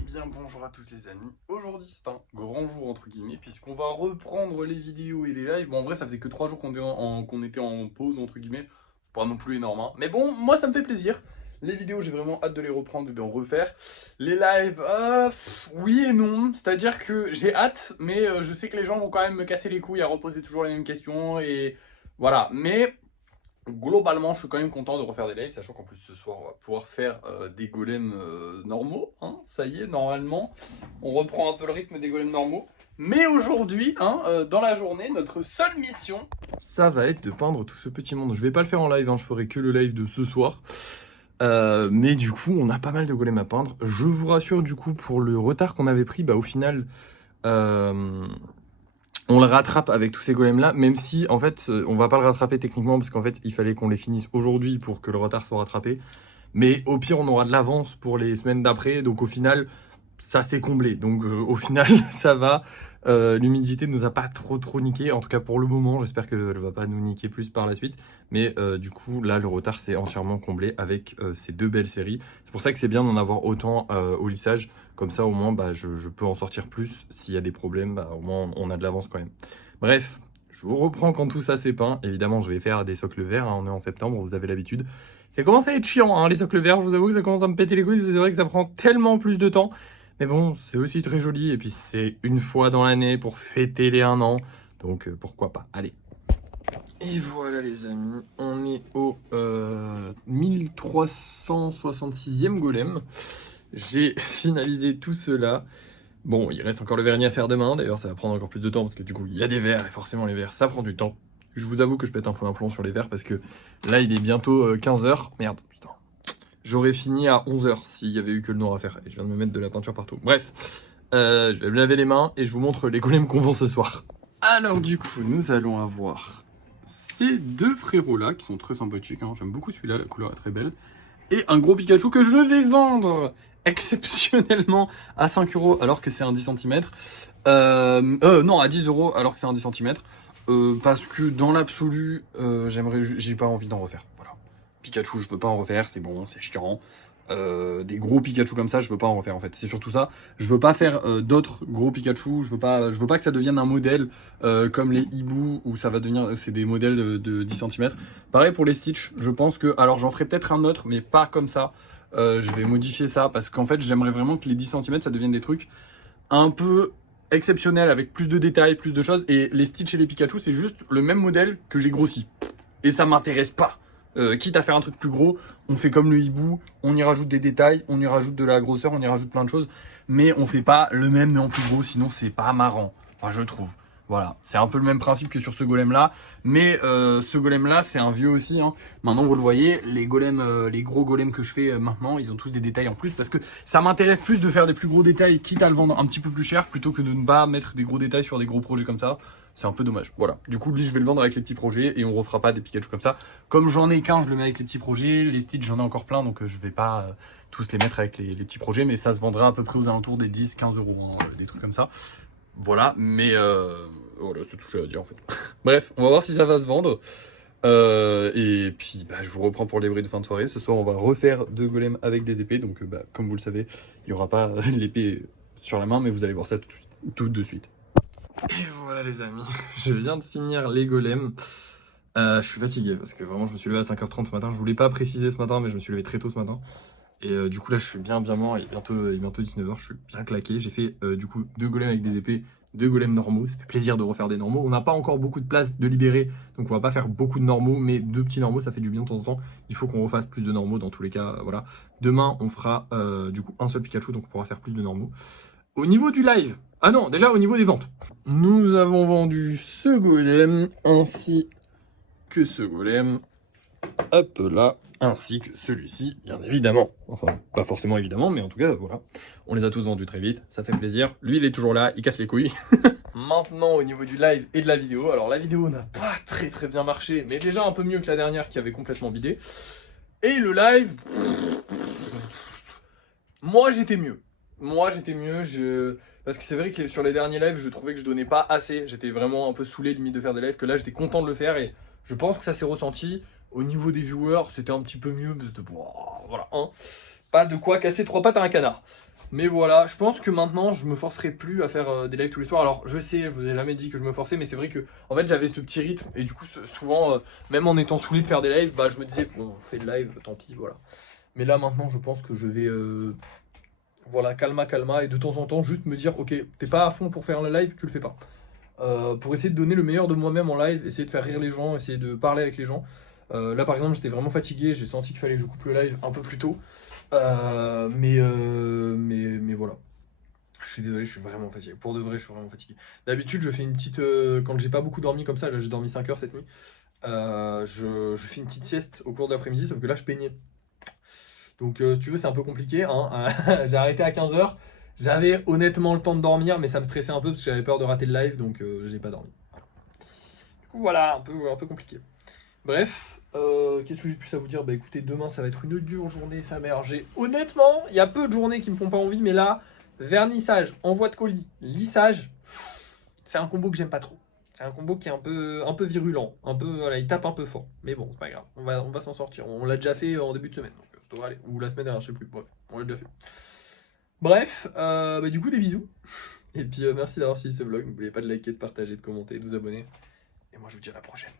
Eh bien bonjour à tous les amis, aujourd'hui c'est un grand jour entre guillemets puisqu'on va reprendre les vidéos et les lives. Bon en vrai ça faisait que 3 jours qu'on était en pause entre guillemets, c'est pas non plus énorme hein. Mais bon moi ça me fait plaisir. Les vidéos j'ai vraiment hâte de les reprendre et d'en refaire. Les lives, oui et non, c'est à dire que j'ai hâte mais je sais que les gens vont quand même me casser les couilles à reposer toujours les mêmes questions et voilà. Mais globalement, je suis quand même content de refaire des lives, sachant qu'en plus ce soir on va pouvoir faire des golems normaux, hein, ça y est, normalement, on reprend un peu le rythme des golems normaux. Mais aujourd'hui, hein, dans la journée, notre seule mission, ça va être de peindre tout ce petit monde. Je vais pas le faire en live, hein, je ferai que le live de ce soir. Mais du coup, on a pas mal de golems à peindre. Je vous rassure, du coup, pour le retard qu'on avait pris, bah au final... on le rattrape avec tous ces golems là, même si en fait on va pas le rattraper techniquement parce qu'en fait il fallait qu'on les finisse aujourd'hui pour que le retard soit rattrapé. Mais au pire on aura de l'avance pour les semaines d'après, donc au final ça s'est comblé. Donc au final ça va. L'humidité nous a pas trop niqué, en tout cas pour le moment. J'espère qu'elle va pas nous niquer plus par la suite. Mais du coup là le retard s'est entièrement comblé avec ces deux belles séries. C'est pour ça que c'est bien d'en avoir autant au lissage. Comme ça, au moins, bah, je peux en sortir plus. S'il y a des problèmes, bah, au moins, on a de l'avance quand même. Bref, je vous reprends quand tout ça s'est peint. Évidemment, je vais faire des socles verts. Hein, on est en septembre, vous avez l'habitude. Ça commence à être chiant, hein, les socles verts. Je vous avoue que ça commence à me péter les couilles. C'est vrai que ça prend tellement plus de temps. Mais bon, c'est aussi très joli. Et puis, c'est une fois dans l'année pour fêter les 1 an. Donc, pourquoi pas. Allez. Et voilà les amis, on est au 1366e golem. J'ai finalisé tout cela. Bon, il reste encore le vernis à faire demain. D'ailleurs, ça va prendre encore plus de temps parce que du coup, il y a des verres et forcément, les verres, ça prend du temps. Je vous avoue que je pète un peu un plomb sur les verres parce que là, il est bientôt 15h. Merde, putain. J'aurais fini à 11h s'il y avait eu que le noir à faire. Et je viens de me mettre de la peinture partout. Bref, je vais me laver les mains et je vous montre les golems qu'on vend ce soir. Alors, du coup, nous allons avoir ces deux frérots-là qui sont très sympathiques. Hein. J'aime beaucoup celui-là, la couleur est très belle. Et un gros Pikachu que je vais vendre exceptionnellement à 5 € alors que c'est un 10 cm. Non, à 10 € alors que c'est un 10 cm. Parce que dans l'absolu, j'ai pas envie d'en refaire. Voilà. Pikachu, je veux pas en refaire, c'est bon, c'est chiant. Des gros Pikachu comme ça, je veux pas en refaire en fait. C'est surtout ça. Je veux pas faire d'autres gros Pikachu. Je veux pas que ça devienne un modèle comme les Hibou où ça va devenir, c'est des modèles de 10 cm. Pareil pour les Stitch. Je pense que, alors j'en ferai peut-être un autre, mais pas comme ça. Je vais modifier ça parce qu'en fait, j'aimerais vraiment que les 10 cm ça devienne des trucs un peu exceptionnels avec plus de détails, plus de choses. Et les Stitch et les Pikachu, c'est juste le même modèle que j'ai grossi. Et ça m'intéresse pas. Quitte à faire un truc plus gros, on fait comme le hibou, on y rajoute des détails, on y rajoute de la grosseur, on y rajoute plein de choses, mais on fait pas le même mais en plus gros, sinon c'est pas marrant, enfin je trouve. Voilà, c'est un peu le même principe que sur ce golem là, mais ce golem là c'est un vieux aussi, hein. Maintenant vous le voyez, les golems, les gros golems que je fais maintenant, ils ont tous des détails en plus, parce que ça m'intéresse plus de faire des plus gros détails, quitte à le vendre un petit peu plus cher, plutôt que de ne pas mettre des gros détails sur des gros projets comme ça. C'est un peu dommage, voilà. Du coup, lui, je vais le vendre avec les petits projets et on refera pas des Pikachu comme ça. Comme j'en ai qu'un, je le mets avec les petits projets. Les Stitch, j'en ai encore plein, donc je vais pas tous les mettre avec les petits projets. Mais ça se vendra à peu près aux alentours des 10-15 €, hein, des trucs comme ça. Voilà, mais voilà, c'est tout ce que j'ai à dire en fait. Bref, on va voir si ça va se vendre. Et puis, bah, je vous reprends pour les bruits de fin de soirée. Ce soir, on va refaire 2 golems avec des épées. Donc, bah, comme vous le savez, il n'y aura pas l'épée sur la main, mais vous allez voir ça tout de suite. Et voilà les amis, je viens de finir les golems. Je suis fatigué parce que vraiment je me suis levé à 5h30 ce matin. Je voulais pas préciser ce matin mais je me suis levé très tôt ce matin. Et du coup là je suis bien mort, il est bientôt 19h, je suis bien claqué. J'ai fait du coup 2 golems avec des épées, 2 golems normaux. Ça fait plaisir de refaire des normaux. On n'a pas encore beaucoup de place de libérer, donc on va pas faire beaucoup de normaux, mais 2 petits normaux ça fait du bien de temps en temps. Il faut qu'on refasse plus de normaux dans tous les cas, voilà. Demain on fera du coup un seul Pikachu, donc on pourra faire plus de normaux. Au niveau du live, ah non, déjà au niveau des ventes, nous avons vendu ce golem ainsi que ce golem, hop là, ainsi que celui-ci, bien évidemment. Enfin, pas forcément évidemment, mais en tout cas, voilà. On les a tous vendus très vite, ça fait plaisir. Lui, il est toujours là, il casse les couilles. Maintenant, au niveau du live et de la vidéo, alors la vidéo n'a pas très bien marché, mais déjà un peu mieux que la dernière qui avait complètement bidé. Et le live, moi j'étais mieux. Parce que c'est vrai que sur les derniers lives, je trouvais que je donnais pas assez. J'étais vraiment un peu saoulé limite de faire des lives, que là j'étais content de le faire et je pense que ça s'est ressenti. Au niveau des viewers, c'était un petit peu mieux, mais c'était bon, voilà, hein. Pas de quoi casser 3 pattes à un canard. Mais voilà, je pense que maintenant je me forcerai plus à faire des lives tous les soirs. Alors je sais, je vous ai jamais dit que je me forçais, mais c'est vrai que en fait j'avais ce petit rythme et du coup souvent, même en étant saoulé de faire des lives, bah je me disais bon, on fait de live, tant pis, voilà. Mais là maintenant je pense que je vais, voilà, calma et de temps en temps juste me dire ok, t'es pas à fond pour faire le live, tu le fais pas. Pour essayer de donner le meilleur de moi-même en live, essayer de faire rire les gens, essayer de parler avec les gens. Là par exemple j'étais vraiment fatigué, j'ai senti qu'il fallait que je coupe le live un peu plus tôt. Mais voilà. Je suis désolé, je suis vraiment fatigué. Pour de vrai, je suis vraiment fatigué. D'habitude, je fais une petite. Quand j'ai pas beaucoup dormi comme ça, là j'ai dormi 5 heures cette nuit, je fais une petite sieste au cours de l'après-midi, sauf que là je peignais. Donc si tu veux, c'est un peu compliqué, hein. J'ai arrêté à 15 heures. J'avais honnêtement le temps de dormir, mais ça me stressait un peu parce que j'avais peur de rater le live, donc j'ai pas dormi. Voilà. Du coup, voilà, un peu compliqué. Bref, qu'est-ce que j'ai plus à vous dire? Bah écoutez, demain ça va être une dure journée, sa mère. Honnêtement, il y a peu de journées qui me font pas envie, mais là, vernissage, envoi de colis, lissage, c'est un combo que j'aime pas trop. C'est un combo qui est un peu virulent, un peu, voilà, il tape un peu fort. Mais bon, c'est pas grave, on va s'en sortir. On l'a déjà fait en début de semaine, donc ça devrait aller. Ou la semaine dernière, je sais plus. Bref, on l'a déjà fait. Bref, bah du coup, des bisous. Et puis merci d'avoir suivi ce vlog. N'oubliez pas de liker, de partager, de commenter, de vous abonner. Et moi, je vous dis à la prochaine.